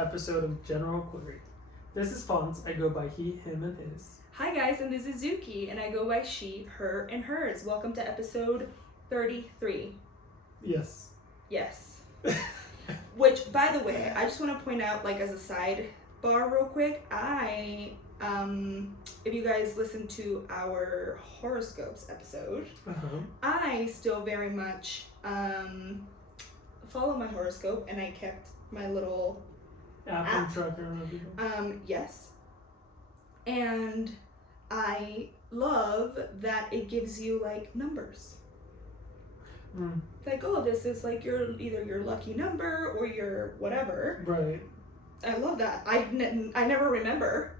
episode of General Query. This is Fonz. I go by he, him, and his. Hi guys, and this is Zuki, and I go by she, her, and hers. Welcome to episode 33. Yes. Yes. Which, by the way, I just want to point out, like, as a sidebar real quick, if you guys listen to our horoscopes episode, I still very much follow my horoscope, and I kept my little app. Tracker. Yes. And I love that it gives you, like, numbers. It's like, oh, this is like either your lucky number or your whatever. Right. I love that. I never remember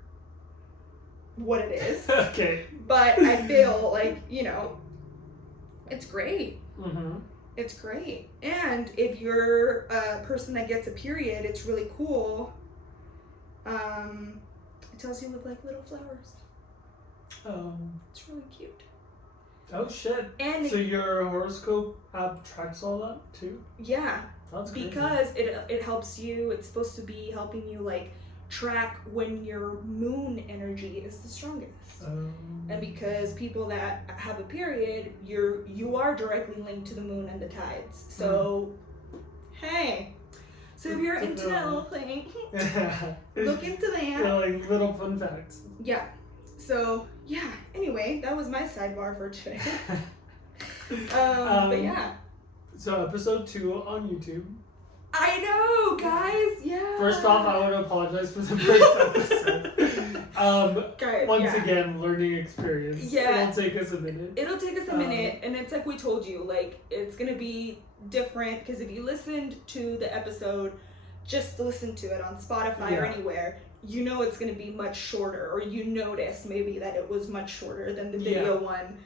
what it is. Okay. But I feel like, it's great. Mm-hmm. It's great. And if you're a person that gets a period, it's really cool. It tells you look like little flowers. It's really cute. Oh shit. And so your horoscope app tracks all that too? Yeah. That's crazy. Because it helps you, it's supposed to be helping you, like, track when your moon energy is the strongest. And because people that have a period, you are directly linked to the moon and the tides. So hey. So if you're into that little thing, look into that. Yeah, like little fun facts. Yeah. So yeah. Anyway, that was my sidebar for today. But yeah. So episode 2 on YouTube. I know, guys. Yeah. First off, I want to apologize for the first episode. Guys, once again, learning experience. Yeah. It'll take us a minute. And it's like we told you, like, it's gonna be different because if you listened to the episode, just listen to it on Spotify or anywhere, you know it's gonna be much shorter, or you notice maybe that it was much shorter than the video one.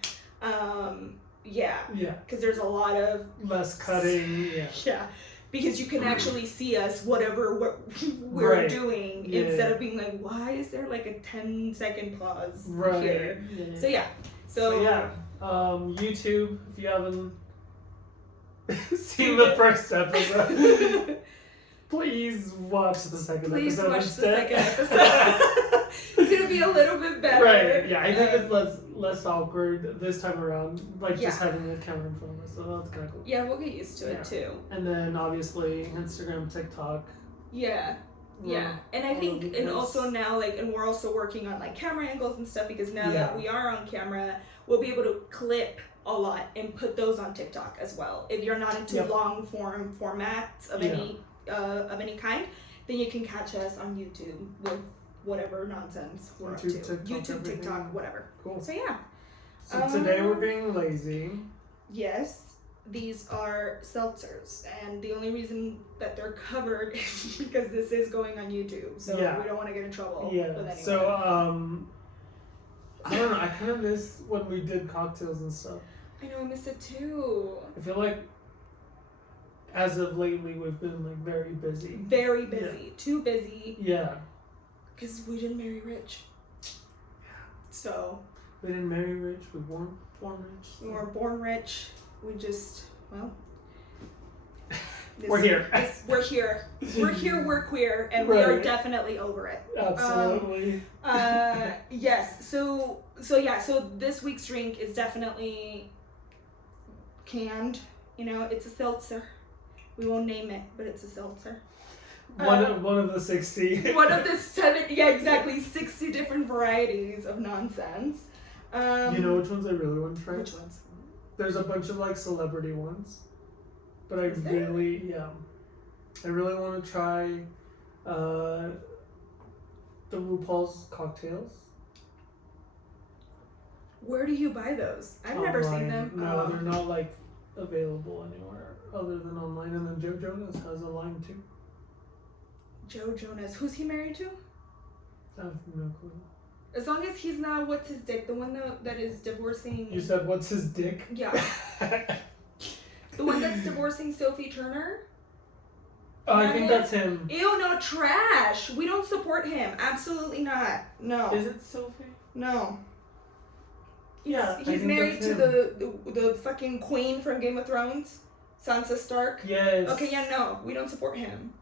Yeah. Because there's a lot of less cutting. Yeah. Because you can actually see us, whatever we're doing, instead of being like, why is there like a 10-second pause here? Yeah. So yeah. YouTube, if you haven't seen the first episode, please watch the second episode instead. It's gonna be a little bit better. Right. Yeah, I think it's less awkward this time around, like just having the camera in front of us. So that's kind of cool. Yeah, we'll get used to it too. And then obviously Instagram, TikTok. Yeah. Yeah, and I think, and also now, like, and we're also working on, like, camera angles and stuff, because now that we are on camera, we'll be able to clip a lot and put those on TikTok as well. If you're not into long form formats of any kind, then you can catch us on YouTube with whatever nonsense we're up to. YouTube, TikTok, whatever. Cool. So yeah. So today we're being lazy. Yes. These are seltzers, and the only reason that they're covered is because this is going on YouTube, so we don't want to get in trouble with anyone. So, I don't know, I kind of miss when we did cocktails and stuff. I know, I miss it too. I feel like, as of lately, we've been, like, very busy. Very busy. Too busy. Yeah. Because we didn't marry rich. Yeah. So. We didn't marry rich, we weren't born rich. We weren't born rich. We just, we're here. We're here. We're queer, and we are definitely over it. Absolutely. Yes. So this week's drink is definitely canned. It's a seltzer. We won't name it, but it's a seltzer. One of the 60. One of the 60 different varieties of nonsense. You know which ones I really want to try? Which ones? There's a bunch of, like, celebrity ones, but I really want to try the RuPaul's cocktails. Where do you buy those? I've never seen them. No, they're not, like, available anywhere other than online. And then Joe Jonas has a line too. Joe Jonas, who's he married to? I have no clue. As long as he's not what's his dick, the one that is divorcing. You said what's his dick? Yeah. The one that's divorcing Sophie Turner. Oh, I think that's him. Ew, no, trash. We don't support him. Absolutely not. No. Is it Sophie? No. He's married to the fucking queen from Game of Thrones, Sansa Stark. Yes. Okay, yeah, no, we don't support him.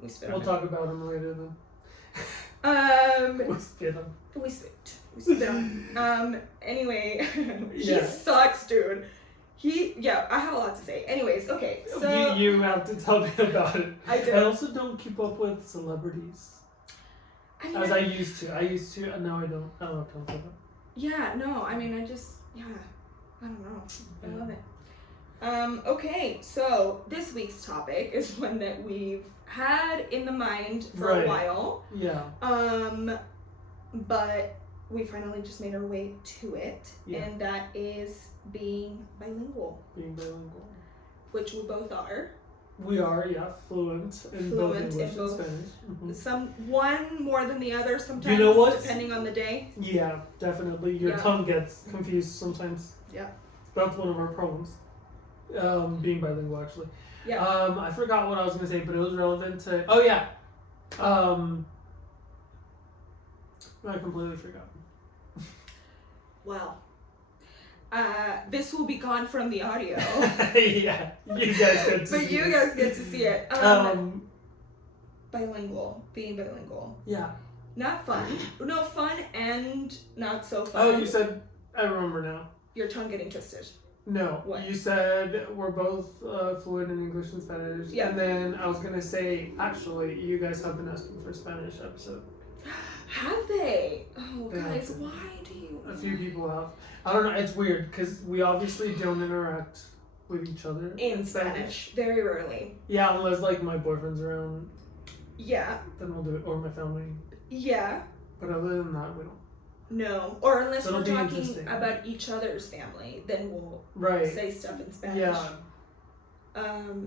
We spit We'll on talk about him later then. him. We spit him. We spit on him. Anyway, he Yeah. sucks, dude. I have a lot to say. Anyways, okay, so... You have to tell me about it. I do. I also don't keep up with celebrities. As I used to. And now I don't. I don't have time for that. Yeah, no, I mean, I don't know. I love it. Okay, so this week's topic is one that we've had in the mind for a while. Yeah. But we finally just made our way to it, and that is being bilingual. Being bilingual. Which we both are. We are, fluent in both English and Spanish. Mm-hmm. One more than the other sometimes, you know what? Depending on the day. Yeah, definitely. Your tongue gets confused sometimes. Yeah. That's one of our problems. Being bilingual, actually. Yeah. I forgot what I was going to say, but it was relevant to... Oh, yeah. I completely forgot. Well, this will be gone from the audio. Yeah, you guys get to see it. But you guys get to see it. Bilingual. Being bilingual. Yeah. Not fun. No, fun and not so fun. Oh, you said... I remember now. Your tongue getting twisted. No. What? You said we're both fluent in English and Spanish. Yeah. And then I was going to say, actually, you guys have been asking for a Spanish episode. Have they? Oh, They guys, have. why do you... A few people have. I don't know. It's weird because we obviously don't interact with each other in Spanish. Very rarely. Yeah, unless like my boyfriend's around. Yeah. Then we'll do it, or my family. Yeah. But other than that, we don't. No, or unless It'll we're be talking interesting. about each other's family, then we'll Right. say stuff in Spanish. Yeah.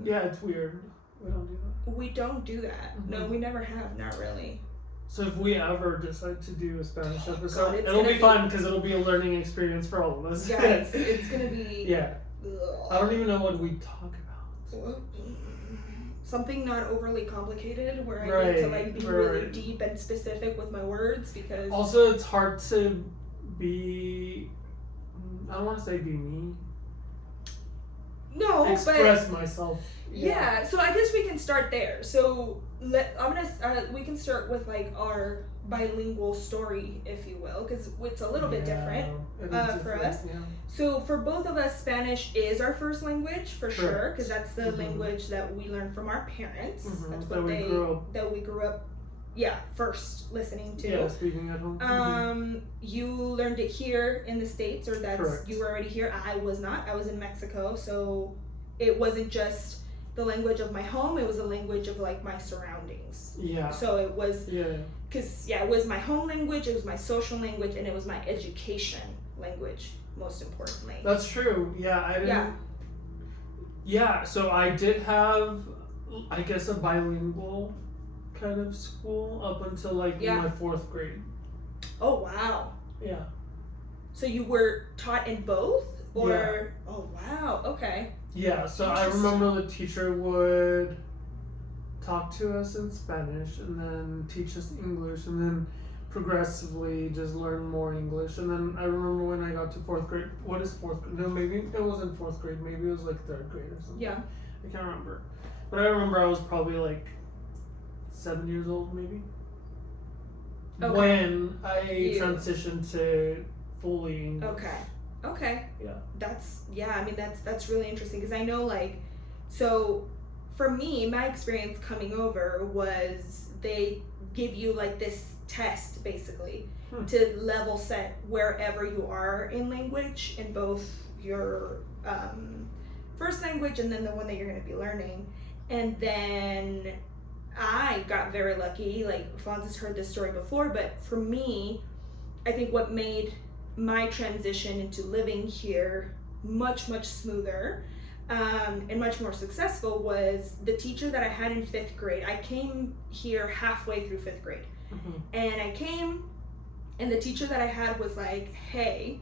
Yeah, it's weird. We don't do that. We don't do that. Mm-hmm. No, we never have. Not really. So if we ever decide to do a Spanish episode, God, it'll be fun because it'll be a learning experience for all of us. Guys, it's gonna be... Yeah. Ugh. I don't even know what we talk about. Something not overly complicated where I need to like be really deep and specific with my words because... Also, it's hard to be... I don't want to say be me. No, Express myself. Yeah, so I guess we can start there. So we can start with like our bilingual story, if you will, because it's a little bit different for us. Yeah. So for both of us, Spanish is our first language for sure, because that's the language that we learned from our parents. That's what that we grew up. Yeah, first listening to. Yeah, speaking at home. You learned it here in the States, or you were already here. I was not. I was in Mexico, so it wasn't just the language of my home. It was a language of like my surroundings. Yeah. So it was. Yeah. Because it was my home language. It was my social language, and it was my education language. Most importantly. That's true. Yeah, I didn't. Yeah. Yeah. So I did have, I guess, a bilingual kind of school up until like my 4th grade. Oh wow. Yeah. So you were taught in both, or? Yeah. Oh wow. Okay. Yeah. So I remember the teacher would talk to us in Spanish and then teach us English and then progressively just learn more English. And then I remember when I got to 4th grade. What is 4th grade? No, maybe it wasn't 4th grade. Maybe it was like 3rd grade or something. Yeah. I can't remember. But I remember I was probably like 7 years old, maybe. Okay. When I transitioned to fully English. Okay. Yeah. I mean, that's really interesting because I know, like, so for me, my experience coming over was they give you like this test basically to level set wherever you are in language, in both your first language and then the one that you're going to be learning. And then I got very lucky. Like, Francis heard this story before, but for me, I think what made my transition into living here much smoother and much more successful was the teacher that I had in 5th grade. I came here halfway through 5th grade. And I came, and the teacher that I had was like, hey,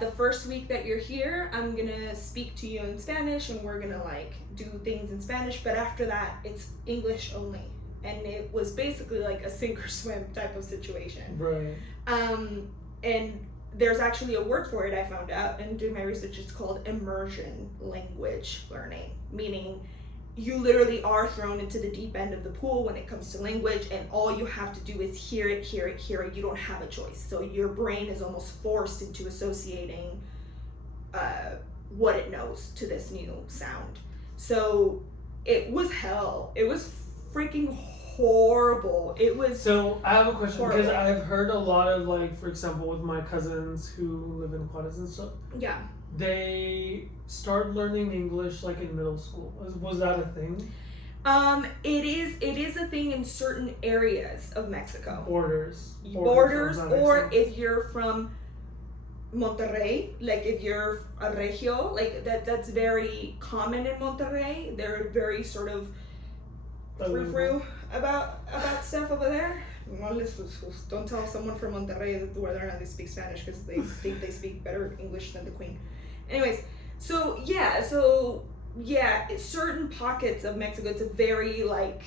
the first week that you're here, I'm gonna speak to you in Spanish and we're gonna like do things in Spanish, but after that it's English only. And it was basically like a sink or swim type of situation. Right. And there's actually a word for it I found out and doing my research. It's called immersion language learning, meaning you literally are thrown into the deep end of the pool when it comes to language, and all you have to do is hear it. You don't have a choice. So your brain is almost forced into associating what it knows to this new sound. So it was hell. It was freaking horrible. It was. So I have a question, horrible. because I've heard a lot of, like, for example, with my cousins who live in Juarez and stuff. Yeah. They start learning English like in middle school. Was that a thing? It is a thing in certain areas of Mexico. Borders, or if you're from Monterrey, like if you're a regio, like that's very common in Monterrey. They're very sort of frou-frou about stuff over there. Well, don't tell someone from Monterrey whether or not they speak Spanish, because they think they speak better English than the Queen. Anyways, so certain pockets of Mexico, it's a very like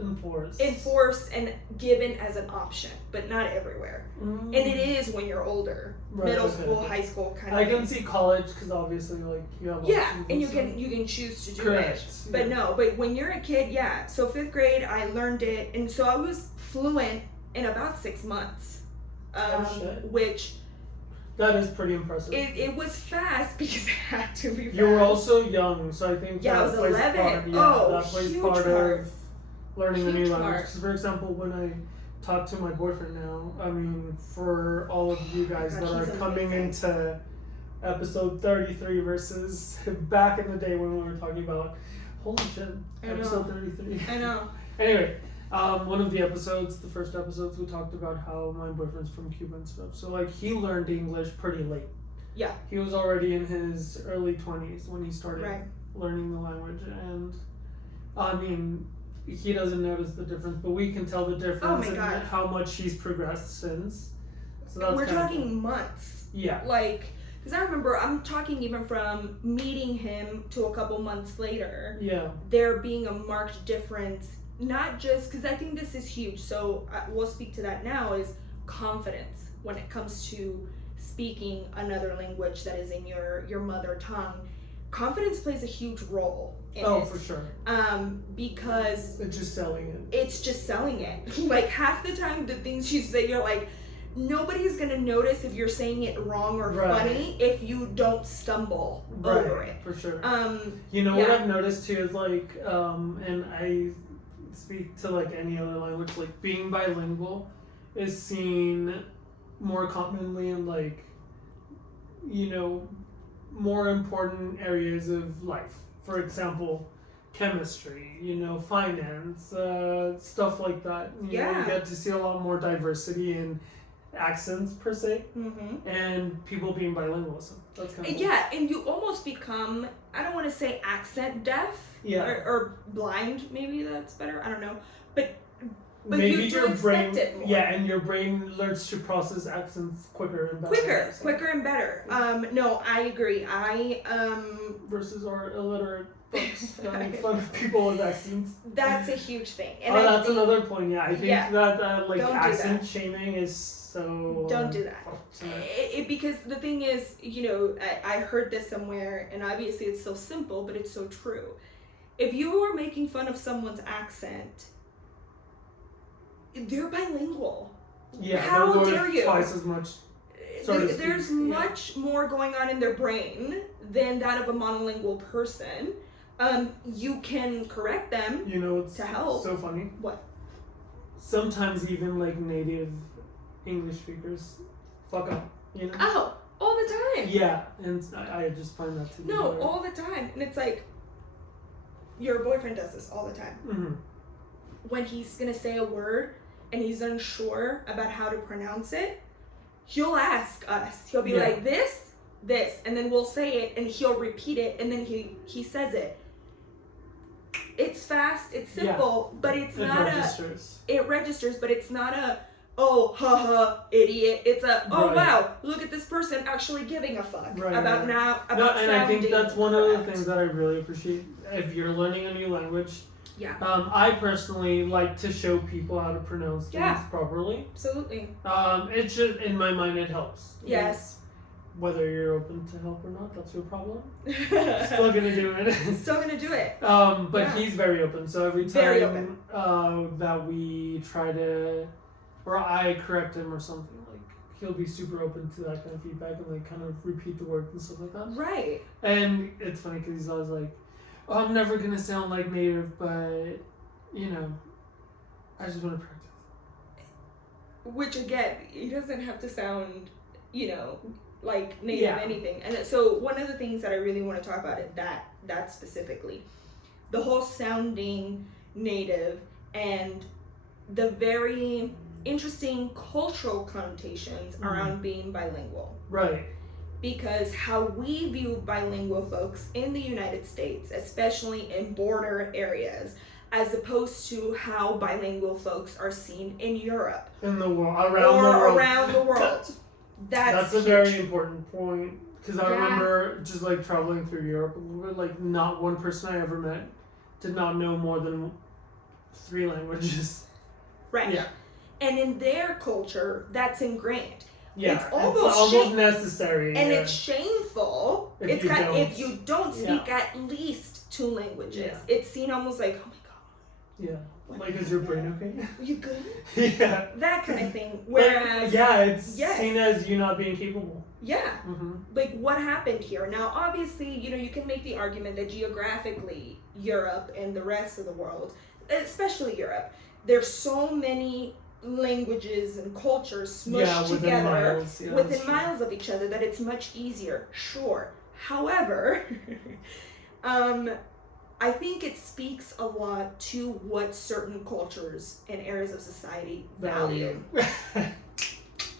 enforced and given as an option, but not everywhere. And it is when you're older, middle school, high school kind of. I can see college, because obviously, like, you have. And you can choose to do it. But no, but when you're a kid, so 5th grade, I learned it, and so I was fluent in about 6 months. Which. That is pretty impressive. It was fast because it had to be fast. You were also young, so I think I was 11. That plays part of learning a new language. Because, for example, when I talk to my boyfriend now, I mean, for all of you guys that are coming into episode 33 versus back in the day when we were talking about, holy shit, episode 33. I know. Anyway. One of the episodes, the first episodes, we talked about how my boyfriend's from Cuba and stuff. So, like, he learned English pretty late. Yeah. He was already in his early 20s when he started learning the language. And, I mean, he doesn't notice the difference, but we can tell the difference in how much he's progressed since. So that's We're talking months. Yeah. Like, because I remember, I'm talking even from meeting him to a couple months later. Yeah. There being a marked difference. Not just, because I think this is huge, so we'll speak to that now, is confidence when it comes to speaking another language that is in your mother tongue. Confidence plays a huge role in it. For sure. Because it's just selling it. It's just selling it. Like, half the time, the things you say, you're like, nobody's gonna notice if you're saying it wrong or funny if you don't stumble over it. For sure. You know what I've noticed too is, like, and I speak to, like, any other language, like, being bilingual is seen more commonly in, like, you know, more important areas of life. For example, chemistry, you know, finance, stuff like that. You know, you get to see a lot more diversity in accents per se, and people being bilingual. So that's kind of cool. And you almost become, I don't want to say accent deaf, or blind. Maybe that's better. I don't know, but maybe you your brain, it more. and your brain learns to process accents quicker and better. Quicker and better. No, I agree. Versus our illiterate folks having fun with people with accents. That's a huge thing. And that's another point. Yeah, I think that like accent shaming is so. Don't do that. Because the thing is, you know, I heard this somewhere, and obviously it's so simple, but it's so true. If you are making fun of someone's accent, they're bilingual. Yeah, how dare you? Twice as much. There's much more going on in their brain than that of a monolingual person. You can correct them. You know, it's to help. So funny. What? Sometimes even like native English speakers fuck up. You know. Oh, all the time. Yeah, and I just find that to be no, all the time, and it's like your boyfriend does this all the time. Mm-hmm. When he's gonna say a word and he's unsure about how to pronounce it, he'll ask us. He'll be like, this, and then we'll say it, and he'll repeat it, and then he says it. It's fast, it's simple, but it's not it registers, but it's not a, oh, haha, idiot. It's a, oh, wow, look at this person actually giving a fuck about now, about and I think that's one of the things that I really appreciate. If you're learning a new language, I personally like to show people how to pronounce things properly. Absolutely. It's just, in my mind, it helps. Yes. whether you're open to help or not, that's your problem. Still gonna do it. Still gonna do it. But he's very open. So every time that we try to, or I correct him or something, like he'll be super open to that kind of feedback and like kind of repeat the words and stuff like that. Right. And it's funny because he's always like, "Oh, I'm never gonna sound like native, but you know, I just want to practice." Which again, he doesn't have to sound, you know, like native anything. And so one of the things that I really want to talk about is that specifically, the whole sounding native and the very interesting cultural connotations around being bilingual. Right. Because how we view bilingual folks in the United States, especially in border areas, as opposed to how bilingual folks are seen in Europe. In the world, around the world. That's a very important point. Because I remember just like traveling through Europe a little bit, like not one person I ever met did not know more than 3 languages. Right. Yeah. And in their culture, that's ingrained. Yeah, it's almost necessary. And it's shameful if you don't speak at least 2 languages. Yeah. It's seen almost like, oh my God. Yeah. Like, is your brain okay? Are you good? Yeah. That kind of thing. Whereas... it's seen as you not being capable. Yeah. Like, what happened here? Now, obviously, you know, you can make the argument that geographically, Europe and the rest of the world, especially Europe, there's so many languages and cultures smushed together within miles of each other that it's much easier. Sure. However, I think it speaks a lot to what certain cultures and areas of society value.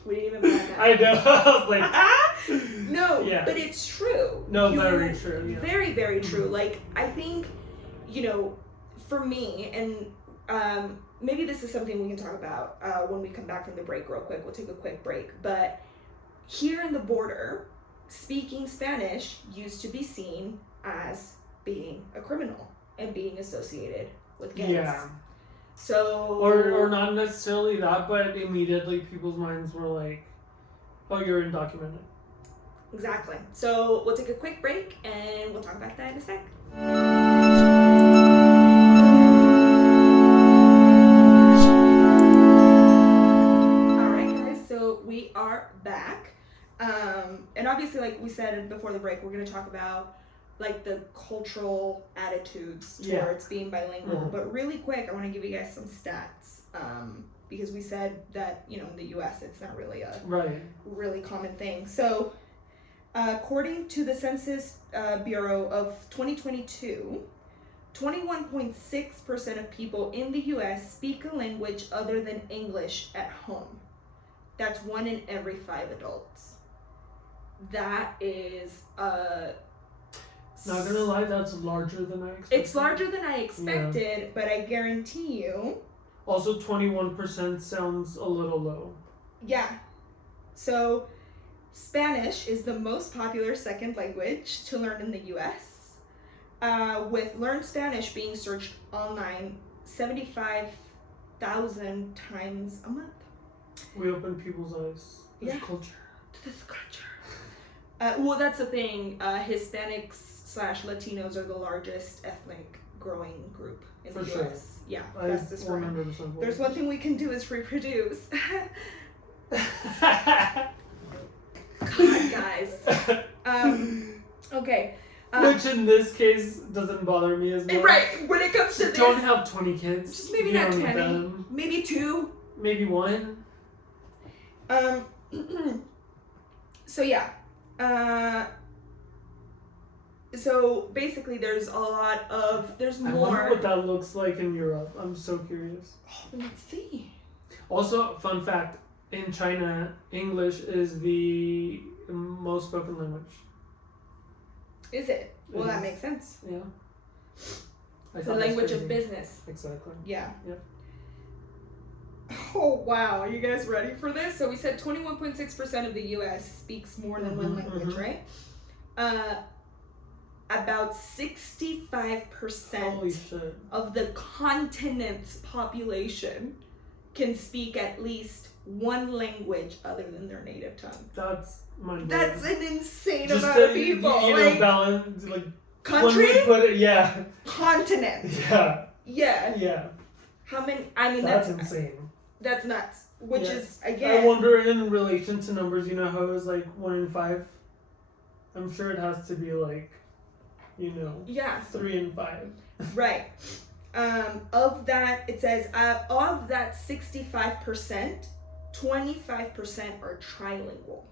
We didn't even buy that. I know. I was like, no, but it's true. No, very true. Yeah. Very, very true. Like, I think, you know, for me, and maybe this is something we can talk about when we come back from the break real quick. We'll take a quick break. But here in the border, speaking Spanish used to be seen as being a criminal and being associated with gangs. Yeah. So... Or not necessarily that, but immediately people's minds were like, oh, you're undocumented. Exactly. So we'll take a quick break and we'll talk about that in a sec. Alright guys, so we are back. And obviously, like we said before the break, we're going to talk about like the cultural attitudes towards being bilingual. But really quick, I want to give you guys some stats. Because we said that, you know, in the US, it's not really a really common thing. So, according to the Census Bureau of 2022, 21.6% of people in the US speak a language other than English at home. That's 1 in every 5 adults. That is not gonna lie, that's larger than I expected. It's larger than I expected, but I guarantee you. Also, 21% sounds a little low. Yeah. So, Spanish is the most popular second language to learn in the U.S., with Learn Spanish being searched online 75,000 times a month. We open people's eyes to this culture. To this culture. Well, that's the thing. Hispanics/Latinos are the largest ethnic growing group in the U.S. Yeah, fastest growing. There's one thing we can do is reproduce. God, guys. Okay. Which in this case doesn't bother me as much. Right, when it comes to this. Don't have 20 kids. Just maybe not 20. Maybe 2. Maybe 1. So yeah. So basically there's more. I wonder what that looks like in Europe. I'm so curious. Oh, let's see. Also, fun fact, in China, English is the most spoken language. Is it? Well, that makes sense. Yeah. It's a language of business. Exactly. Yeah. Yep. Oh, wow. Are you guys ready for this? So we said 21.6% of the U.S. speaks more than one language, right? About 65% of the continent's population can speak at least one language other than their native tongue. That's mind-blowing. That's an insane Just amount of people. You like, know, balance, like... country? Yeah. Continent. Yeah. Yeah. Yeah. How many... I mean, that's insane. That's nuts. Which is, again... I wonder, in relation to numbers, you know how it was like 1 in 5? I'm sure it has to be like, you know... Yeah. 3 in 5. Right. Of that, it says, of that 65%, 25% are trilingual.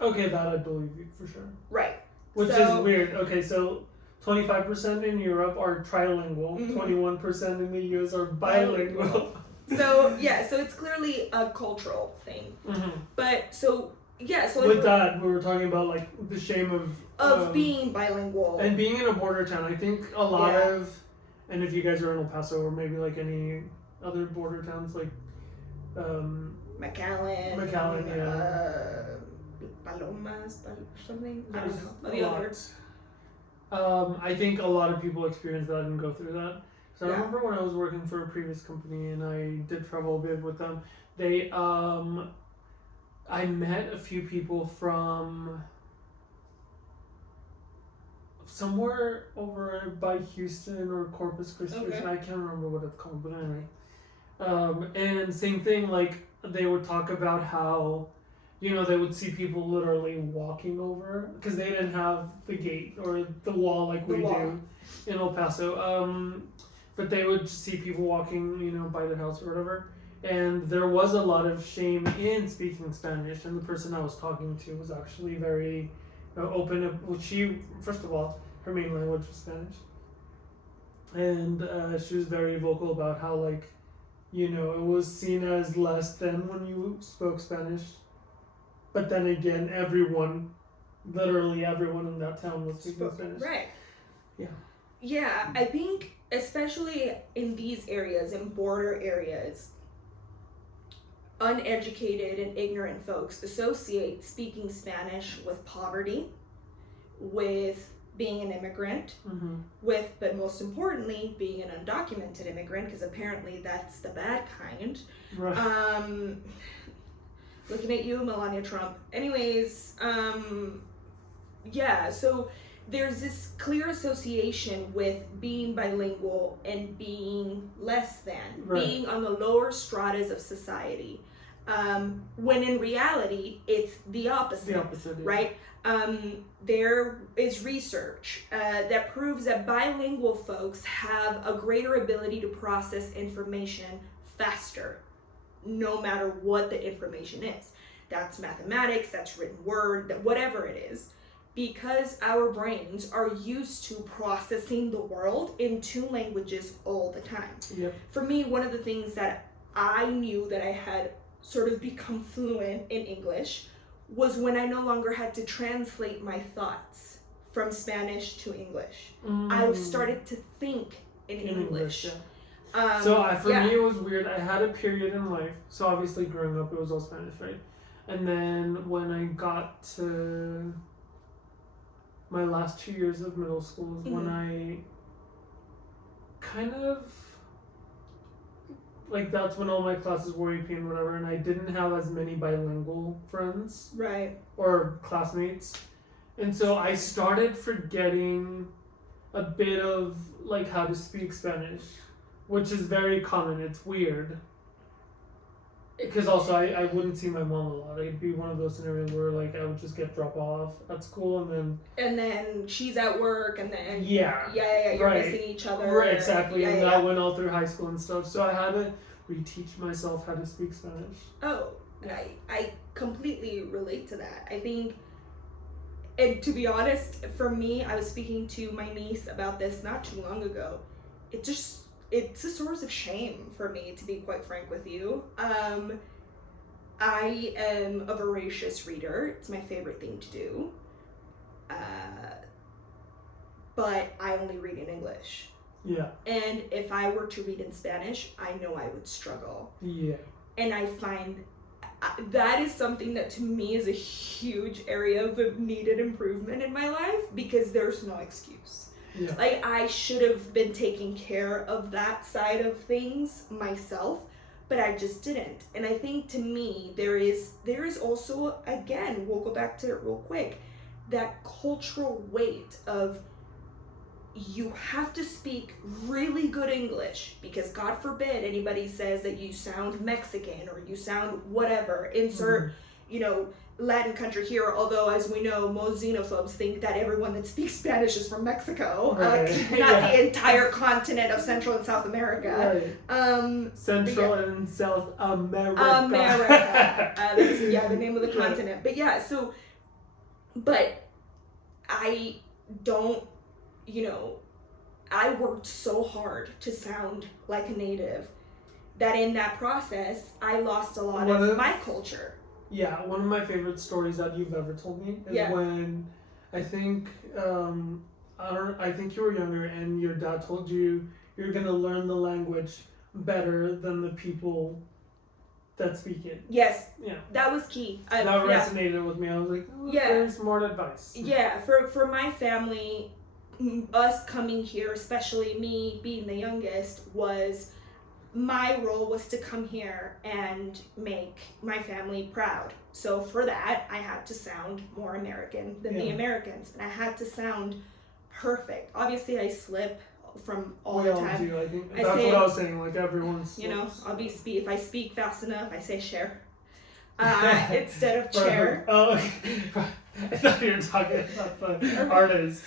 Okay, that I believe you for sure. Right. Which is weird. Okay, so 25% in Europe are trilingual, 21% in the US are bilingual. So, yeah, so it's clearly a cultural thing. But, so, yeah, so... With that, we were talking about, like, the shame of being bilingual. And being in a border town. I think a lot of... And if you guys are in El Paso or maybe, like, any other border towns, like... McAllen, yeah. Palomas, something. I There's don't know. The others. I think a lot of people experience that and go through that. So I remember when I was working for a previous company and I did travel a bit with them. They, I met a few people from somewhere over by Houston or Corpus Christi. Okay. I can't remember what it's called, but anyway. And same thing, like, they would talk about how, you know, they would see people literally walking over because they didn't have the gate or the wall like we do in El Paso. But they would see people walking, you know, by their house or whatever. And there was a lot of shame in speaking Spanish. And the person I was talking to was actually very open. Well, she, first of all, her main language was Spanish. And she was very vocal about how, like, you know, it was seen as less than when you spoke Spanish. But then again, literally everyone in that town was speaking Spanish. Right. Yeah. Yeah, I think especially in these areas, in border areas, uneducated and ignorant folks associate speaking Spanish with poverty, with being an immigrant, but most importantly, being an undocumented immigrant, because apparently that's the bad kind. Right. Looking at you, Melania Trump. Anyways, yeah, so there's this clear association with being bilingual and being less than, being on the lower stratas of society, when in reality, it's the opposite. Right? There is research that proves that bilingual folks have a greater ability to process information faster, no matter what the information is. That's mathematics, that's written word, whatever it is. Because our brains are used to processing the world in 2 languages all the time. Yep. For me, one of the things that I knew that I had sort of become fluent in English was when I no longer had to translate my thoughts from Spanish to English. I started to think in English. Yeah. For me, it was weird. I had a period in life. So obviously, growing up, it was all Spanish, right? And then when I got to my last 2 years of middle school is when I kind of, like, that's when all my classes were AP and whatever, and I didn't have as many bilingual friends. Right. Or classmates. And so I started forgetting a bit of, like, how to speak Spanish, which is very common. It's weird. Because also I wouldn't see my mom a lot. It'd be one of those scenarios where, like, I would just get dropped off at school and then she's at work and then you're missing each other. Right, exactly. And that went all through high school and stuff. So I had to reteach myself how to speak Spanish. Oh, I completely relate to that. I think, and to be honest, for me, I was speaking to my niece about this not too long ago. It's a source of shame for me, to be quite frank with you. I am a voracious reader. It's my favorite thing to do. But I only read in English. Yeah. And if I were to read in Spanish, I know I would struggle. Yeah. And I find that is something that to me is a huge area of needed improvement in my life because there's no excuse. Yeah. Like, I should have been taking care of that side of things myself, but I just didn't. And I think to me, there is also, again, we'll go back to it real quick, that cultural weight of you have to speak really good English, because God forbid anybody says that you sound Mexican or you sound whatever, insert, Latin country here, although as we know, most xenophobes think that everyone that speaks Spanish is from Mexico, not the entire continent of Central and South America. Right. Central and South America. That's the name of the continent. But I don't, I worked so hard to sound like a native that in that process, I lost a lot of my culture. Yeah, one of my favorite stories that you've ever told me is when I think I think you were younger and your dad told you you're gonna learn the language better than the people that speak it. Yes. Yeah. That was key. That resonated with me. I was like, very smart advice. Yeah, for my family, us coming here, especially me being the youngest, my role was to come here and make my family proud. So for that, I had to sound more American than the Americans, and I had to sound perfect. Obviously, I slip from all the time. We all do. I think that's what I was saying. Like everyone's. If I speak fast enough, I say share instead of chair. Oh, okay. I thought you were talking about the artist.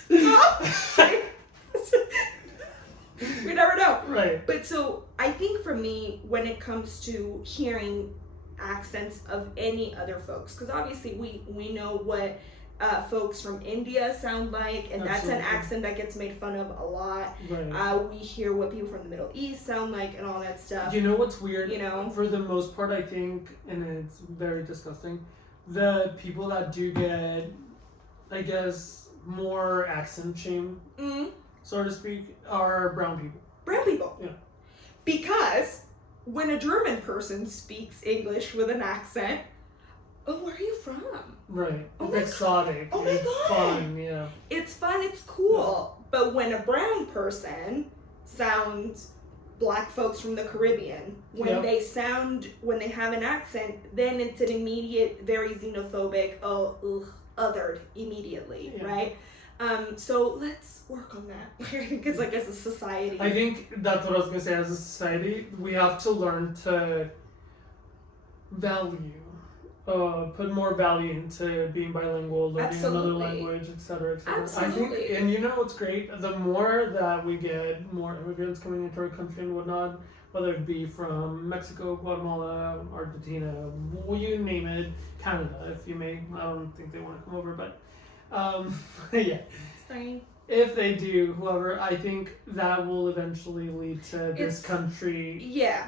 We never know. Right. But so I think for me, when it comes to hearing accents of any other folks, because obviously we know what folks from India sound like, and that's an accent that gets made fun of a lot. Right. We hear what people from the Middle East sound like and all that stuff. You know what's weird? For the most part, I think, and it's very disgusting, the people that do get, I guess, more accent shame, so to speak, are brown people. Brown people. Yeah. Because when a German person speaks English with an accent, where are you from? Right. Oh it's exotic. Oh my it's God. Fun, yeah. It's fun, it's cool. Yeah. But when a brown person sounds black folks from the Caribbean, when they have an accent, then it's an immediate, very xenophobic, othered immediately, right? So let's work on that. I think it's like as a society. I think that's what I was going to say. As a society, we have to learn to value, put more value into being bilingual, learning another language, etc. Absolutely. I think, and what's great? The more that we get more immigrants coming into our country and whatnot, whether it be from Mexico, Guatemala, Argentina, you name it, Canada, if you may. I don't think they want to come over, but yeah. Sorry. If they do, whoever, I think that will eventually lead to this country. Yeah.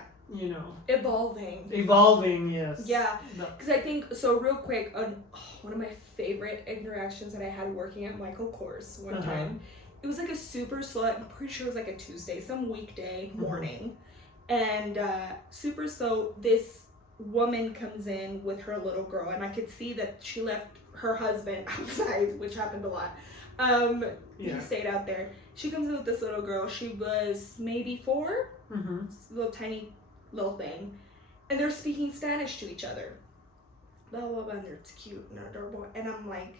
Evolving, yes. Yeah. Because I think, so real quick, one of my favorite interactions that I had working at Michael Kors one time, it was like a super slow, I'm pretty sure it was like a Tuesday, some weekday morning. And super slow, this woman comes in with her little girl, and I could see that she left her husband outside, which happened a lot. He stayed out there. She comes in with this little girl. She was maybe 4, little tiny little thing, and they're speaking Spanish to each other. Blah blah blah. And they're cute and adorable. And I'm like,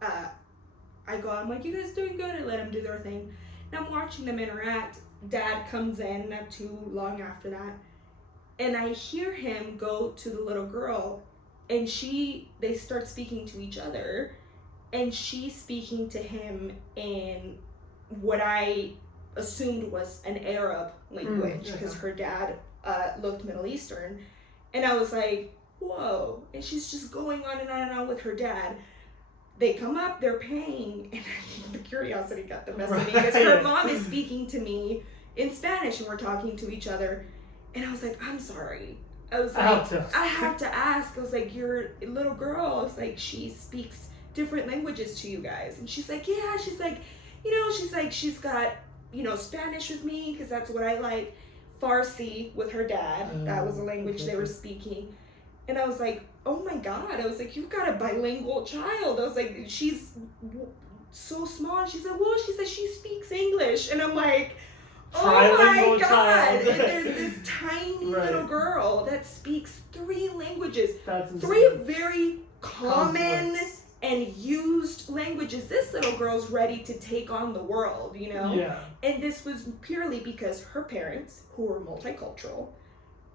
I'm like, you guys doing good? And let them do their thing. And I'm watching them interact. Dad comes in not too long after that, and I hear him go to the little girl, and they start speaking to each other, and she's speaking to him in what I assumed was an Arab language, because her dad looked Middle Eastern. And I was like, whoa. And she's just going on and on and on with her dad. They come up, they're paying, and the curiosity got the best of me, because her mom is speaking to me in Spanish, and we're talking to each other. And I was like, I'm sorry. I was like, I have to ask. I was like, your little girl, it's like, she speaks different languages to you guys. And she's like, yeah. She's like, she's got, Spanish with me, because that's what I like. Farsi with her dad. That was a language they were speaking. And I was like, oh my God. I was like, you've got a bilingual child. I was like, she's so small. She's like, well, she said she speaks English. And I'm like, trilingual child. And there's this tiny little girl that speaks 3 languages. That's insane. 3 very common Complex. and used languages. This little girl's ready to take on the world, you know? Yeah. And this was purely because her parents, who were multicultural,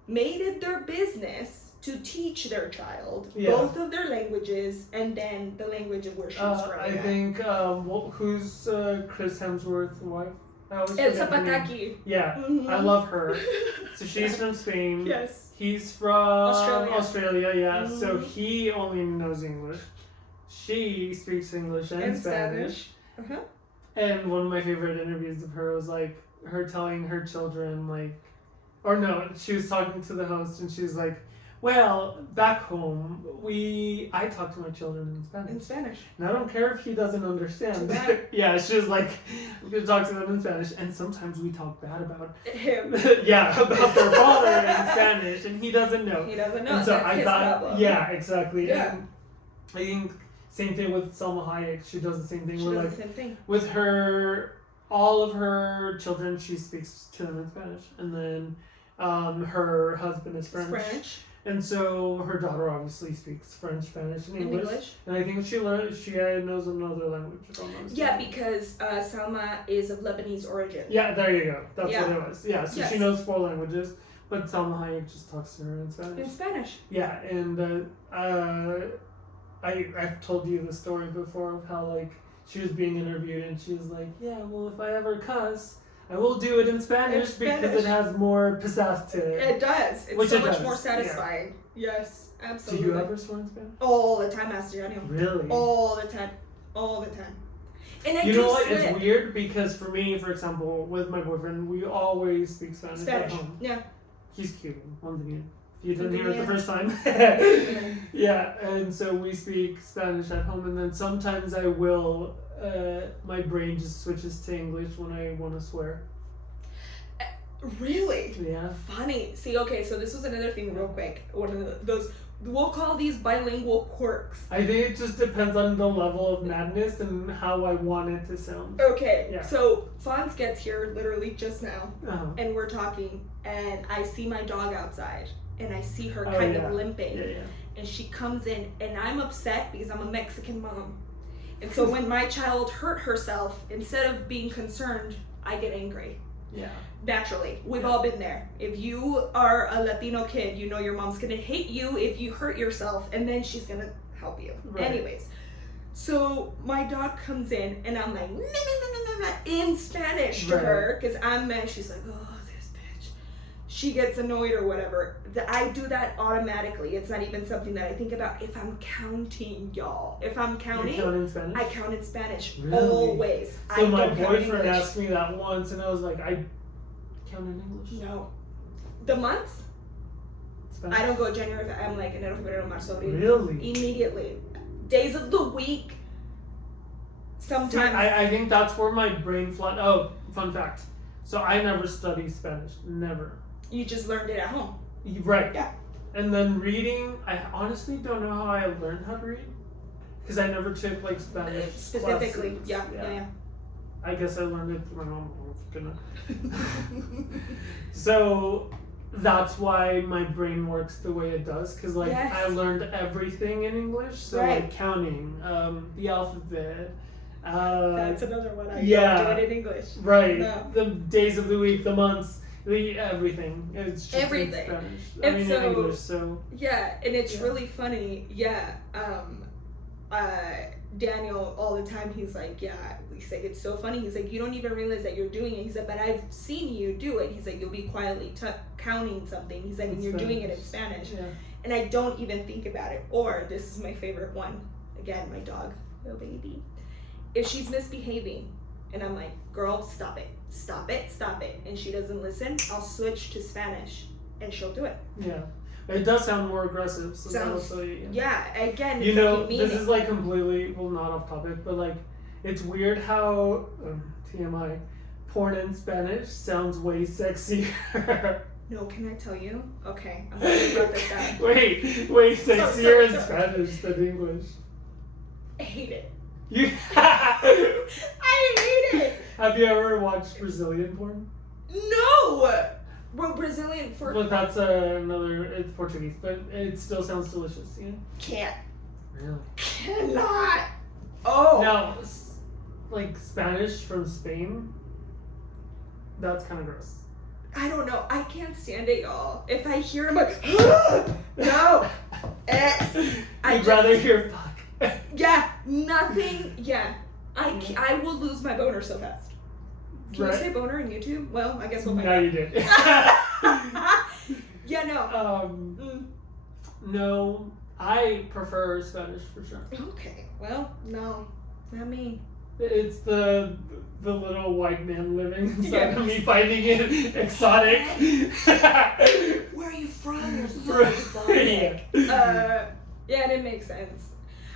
made it their business to teach their child both of their languages and then the language of where she was growing I up. think, who's Chris Hemsworth's wife? El Zapataki. Yeah, Mm-hmm. I love her. So she's from Spain. Yes. He's from Australia, yeah. Mm-hmm. So he only knows English. She speaks English and Spanish. Uh-huh. And one of my favorite interviews of her was like her telling her children she was talking to the host and she was like, well, back home, I talk to my children in Spanish. In Spanish. And I don't care if he doesn't understand. Bad. Yeah, she was like, we could talk to them in Spanish. And sometimes we talk bad about him. about their father in Spanish. And he doesn't know. He doesn't know. And so That's I his thought, problem. yeah, exactly. Yeah. And I think same thing with Salma Hayek. She does the same thing. She does the same thing. With all of her children, she speaks to them in Spanish. And then her husband is French. And so her daughter obviously speaks French, Spanish, and English. And I think she knows another language. Yeah, because Salma is of Lebanese origin. Yeah, there you go. That's what it was. Yeah, so Yes. she knows 4 languages, but Salma Hayek just talks to her in Spanish. In Spanish. Yeah, and I've told you the story before of how she was being interviewed and she was like, yeah, well, if I ever cuss, I will do it in Spanish because it has more pizzazz to it. It does. It's so much more satisfying. Yeah. Yes, absolutely. Do you ever swear in Spanish? All the time, Master Daniel. Really? All the time. All the time. And you know what? It's weird because for me, for example, with my boyfriend, we always speak Spanish at home. Yeah. He's Cuban, once again. If you didn't hear it the first time. Yeah, and so we speak Spanish at home, and then sometimes I will, my brain just switches to English when I want to swear. Really? Yeah. Funny. See, okay, so this was another thing real quick. One of those, we'll call these bilingual quirks. I think it just depends on the level of madness and how I want it to sound. Okay, yeah. So Fonz gets here literally just now, and we're talking, and I see my dog outside, and I see her kind of limping. Yeah. And she comes in, and I'm upset because I'm a Mexican mom. And so when my child hurt herself, instead of being concerned, I get angry. Yeah. Naturally. We've all been there. If you are a Latino kid, you know your mom's gonna hate you if you hurt yourself, and then she's gonna help you. Right. Anyways, so my dog comes in, and I'm like, in Spanish to her, because I'm mad. She's like, oh, this bitch. She gets annoyed or whatever. I do that automatically. It's not even something that I think about. If I'm counting, y'all. If I'm counting, you count in Spanish? I count in Spanish. Really? Always. So my boyfriend asked me that once, and I was like, I count in English. No. The months? Spanish? I don't go January. I'm like enero, febrero, marzo, abril. Really? Immediately. Days of the week. Sometimes. See, I think that's where my brain flat. Oh, fun fact. So I never studied Spanish. Never. You just learned it at home. Right. Yeah. And then reading, I honestly don't know how I learned how to read. Because I never took Spanish specifically. classes. Yeah. I guess I learned it through my mom. So that's why my brain works the way it does. Because I learned everything in English. So counting, the alphabet. That's another one. I don't do it in English. Right. No. The days of the week, the months. Everything. It's just everything. In Spanish. And in English, so. Yeah, and it's really funny. Yeah. Daniel, all the time, he's like, he's like, it's so funny. He's like, you don't even realize that you're doing it. He's like, but I've seen you do it. He's like, you'll be quietly counting something. He's like, and you're doing it in Spanish. Yeah. And I don't even think about it. Or, this is my favorite one. Again, my dog, little baby. If she's misbehaving, and I'm like, girl, stop it. Stop it. And she doesn't listen, I'll switch to Spanish, and she'll do it. Yeah. It does sound more aggressive. So again, it's this is completely, not off topic, but it's weird how, TMI, porn in Spanish sounds way sexier. No, can I tell you? Okay, I'm going to write this down. Way sexier in Spanish than English. I hate it. I hate it. Have you ever watched Brazilian porn? No! Well, Brazilian for... But that's another... It's Portuguese, but it still sounds delicious, you know? Can't. Really? Cannot! Oh! Now, like Spanish from Spain, that's kind of gross. I don't know. I can't stand it, y'all. If I hear him, like, no! I'd rather hear fuck. Yeah, nothing. Yeah. I will lose my boner so fast. Can you say boner in YouTube? Well, I guess we'll find out. No, you did. Yeah, no. No, I prefer Spanish for sure. Okay, well, no, not me. It's the little white man living inside of me finding it exotic. Where are you from? You're so exotic. Yeah, and it makes sense.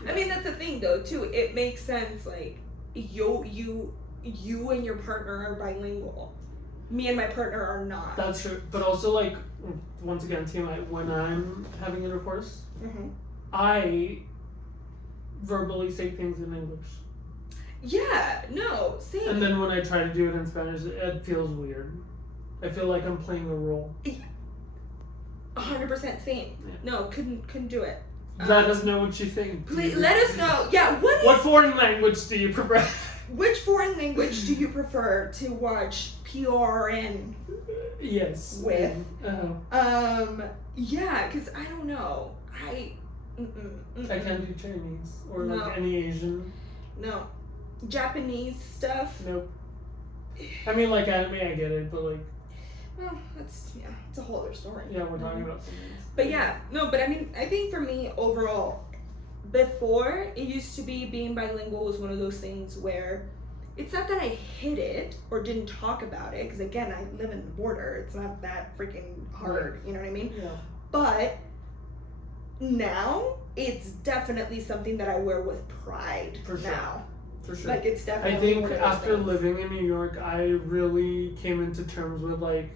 I mean, that's the thing though too. It makes sense. Like you and your partner are bilingual. Me and my partner are not. That's true. But also, like, once again, TMI, when I'm having intercourse, I verbally say things in English. Yeah, no, same. And then when I try to do it in Spanish, it feels weird. I feel like I'm playing a role. 100% same. Yeah. No, couldn't do it. Let us know what you think. Please, let us know. Yeah, what foreign language do you prefer? Which foreign language do you prefer to watch PRN? Yes. With? Yeah, because I don't know. I can't do Chinese or like any Asian. No. Japanese stuff? Nope. I mean, like anime, I get it, but like. Well, it's a whole other story. Yeah, we're talking about something else. But yeah, no, but I mean, I think for me overall, before it used to be being bilingual was one of those things where it's not that I hid it or didn't talk about it, because again, I live in the border. It's not that freaking hard, right. You know what I mean? Yeah. But now it's definitely something that I wear with pride. For sure. Now. For sure. Like it's definitely. I think after living in New York, I really came into terms with like,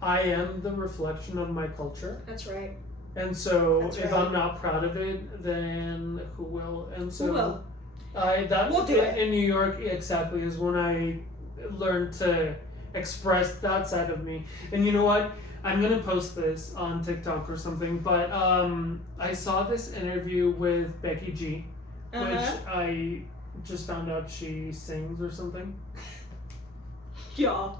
I am the reflection of my culture. That's right. And so if I'm not proud of it, then who will? And so who will? We'll do it. In New York exactly is when I learned to express that side of me. And you know what? I'm gonna post this on TikTok or something, but I saw this interview with Becky G, which I just found out she sings or something. Yeah.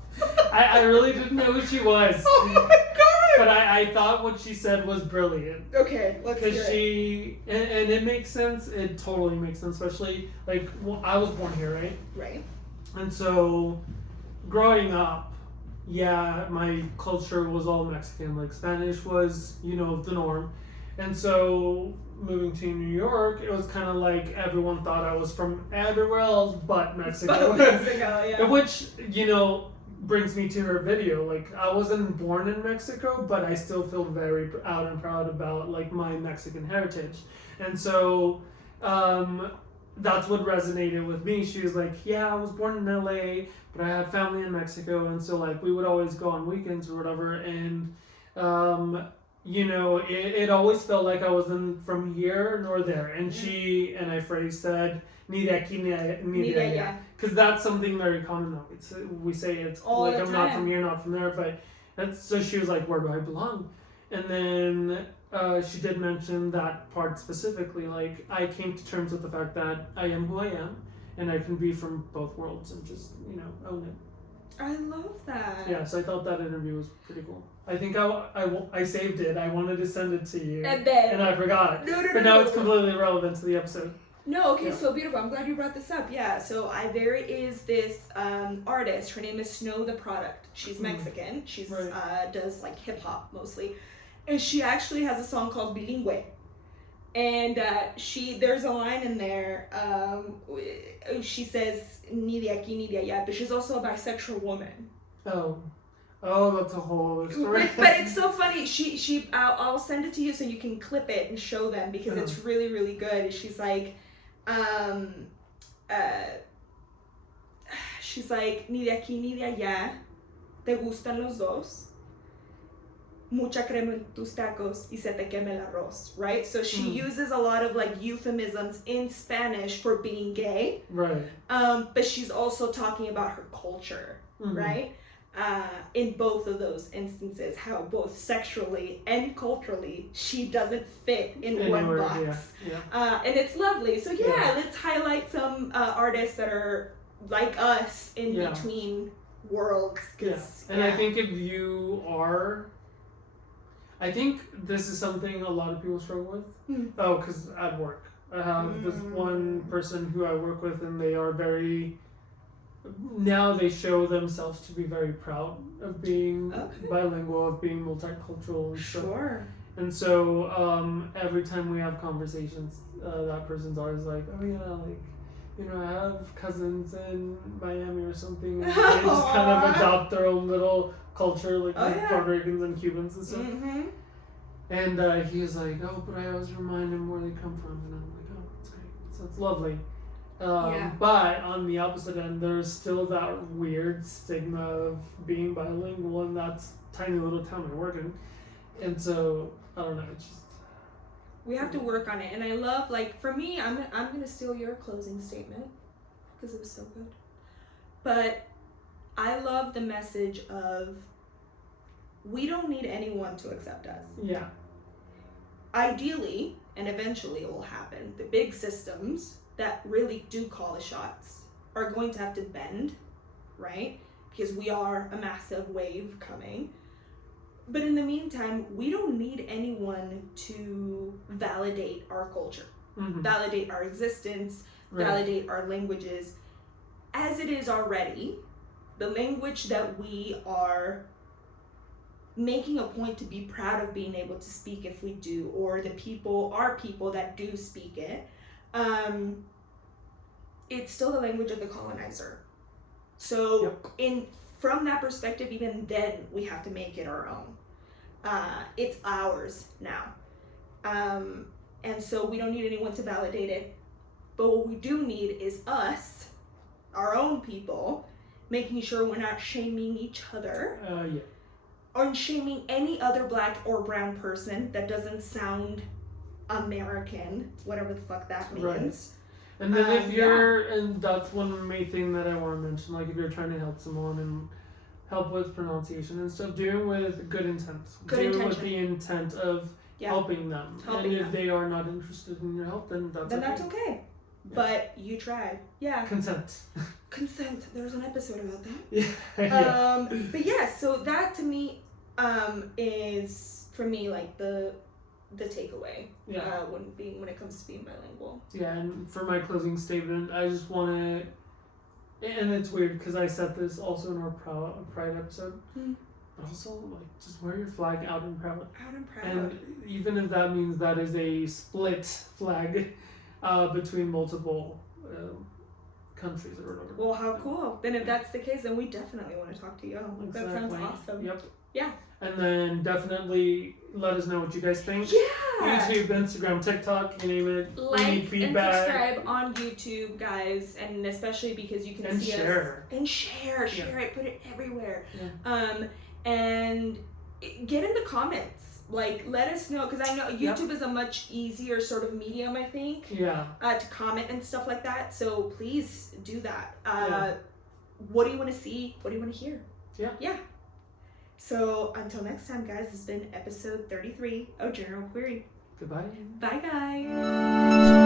I really didn't know who she was. Oh my god! But I thought what she said was brilliant. Okay, let's hear it. Because and it makes sense. It totally makes sense, especially like I was born here, right? Right. And so, growing up, yeah, my culture was all Mexican. Like Spanish was, the norm. And so moving to New York, it was kind of like everyone thought I was from everywhere else but Mexico. Yeah. Which, brings me to her video. Like, I wasn't born in Mexico, but I still feel very out and proud about, like, my Mexican heritage. And so, that's what resonated with me. She was like, yeah, I was born in LA, but I had family in Mexico, and so, like, we would always go on weekends or whatever, and, it always felt like I wasn't from here nor there. And she and I phrase said, ni de aquí ni de allá. Because that's something very common now. We say it's all like, I'm not from here, not from there. But so she was like, where do I belong? And then she did mention that part specifically. Like, I came to terms with the fact that I am who I am, and I can be from both worlds and just, own it. I love that. Yeah, so I thought that interview was pretty cool. I think I saved it. I wanted to send it to you. And I forgot. But now it's completely irrelevant to the episode. No, okay, so beautiful. I'm glad you brought this up. Yeah, so there is this artist. Her name is Snow the Product. She's Mexican. She's does like hip hop mostly. And she actually has a song called Bilingual. And there's a line in there, she says, ni de aquí, ni de allá, but she's also a bisexual woman. Oh, that's a whole other story. But it's so funny. I'll send it to you so you can clip it and show them because it's really, really good. She's like, ni de aquí, ni de allá, ¿te gustan los dos? Mucha crema en tus tacos y se te quema el arroz, right? So she uses a lot of like euphemisms in Spanish for being gay. Right. But she's also talking about her culture, right? in both of those instances, how both sexually and culturally she doesn't fit in one box. And it's lovely. So let's highlight some artists that are like us in between worlds. And I think if you are, I think this is something a lot of people struggle with. Because at work I have this one person who I work with, and they are very, now they show themselves to be very proud of being bilingual, of being multicultural and stuff. And so every time we have conversations, that person's always like, oh yeah, like, you know, I have cousins in Miami or something, and they just kind of adopt their own little culture, like Puerto Ricans and Cubans and stuff. And he was like, oh, but I always remind him where they come from, and I'm like, oh, that's great. So it's lovely. But on the opposite end, there's still that weird stigma of being bilingual in that tiny little town I work in. And so, I don't know, it's just... We have to work on it. And I love, like, for me, I'm going to steal your closing statement because it was so good. But I love the message of, we don't need anyone to accept us. Yeah. Ideally, and eventually it will happen, the big systems that really do call the shots are going to have to bend, right? Because we are a massive wave coming. But in the meantime, we don't need anyone to validate our culture, validate our existence, validate our languages. As it is already, the language that we are making a point to be proud of being able to speak if we do, or the people, our people that do speak it, it's still the language of the colonizer. So from that perspective, even then, we have to make it our own. It's ours now. And so we don't need anyone to validate it. But what we do need is us, our own people, making sure we're not shaming each other. Or shaming any other black or brown person that doesn't sound American, whatever the fuck that means. Right. And then if you're, and that's one main thing that I want to mention, like if you're trying to help someone and help with pronunciation and stuff, do it with good intent. Do it with the intent of helping them. And if they are not interested in your help, then that's okay. That's okay. Yeah. But you tried. Yeah. Consent. There's an episode about that. But yeah, so that to me is, for me, like the takeaway when it comes to being bilingual. Yeah, and for my closing statement, I just want to, and it's weird because I said this also in our Pride episode, but also, like, just wear your flag out and proud. Out and proud. And even if that means that is a split flag between multiple countries or whatever. Well, how cool. Then if that's the case, then we definitely want to talk to you. Exactly. That sounds awesome. Yep. Yeah. And then definitely let us know what you guys think. Yeah. YouTube, Instagram, TikTok, you name it. Like we need feedback. And subscribe on YouTube, guys, and especially because you can see share. us. And share it, put it everywhere. Yeah. And get in the comments. Like, let us know, because I know YouTube is a much easier sort of medium, I think. Yeah. To comment and stuff like that. So please do that. What do you want to see? What do you want to hear? Yeah. Yeah. So until next time, guys, this has been episode 33 of General Queery. Goodbye. Bye, guys.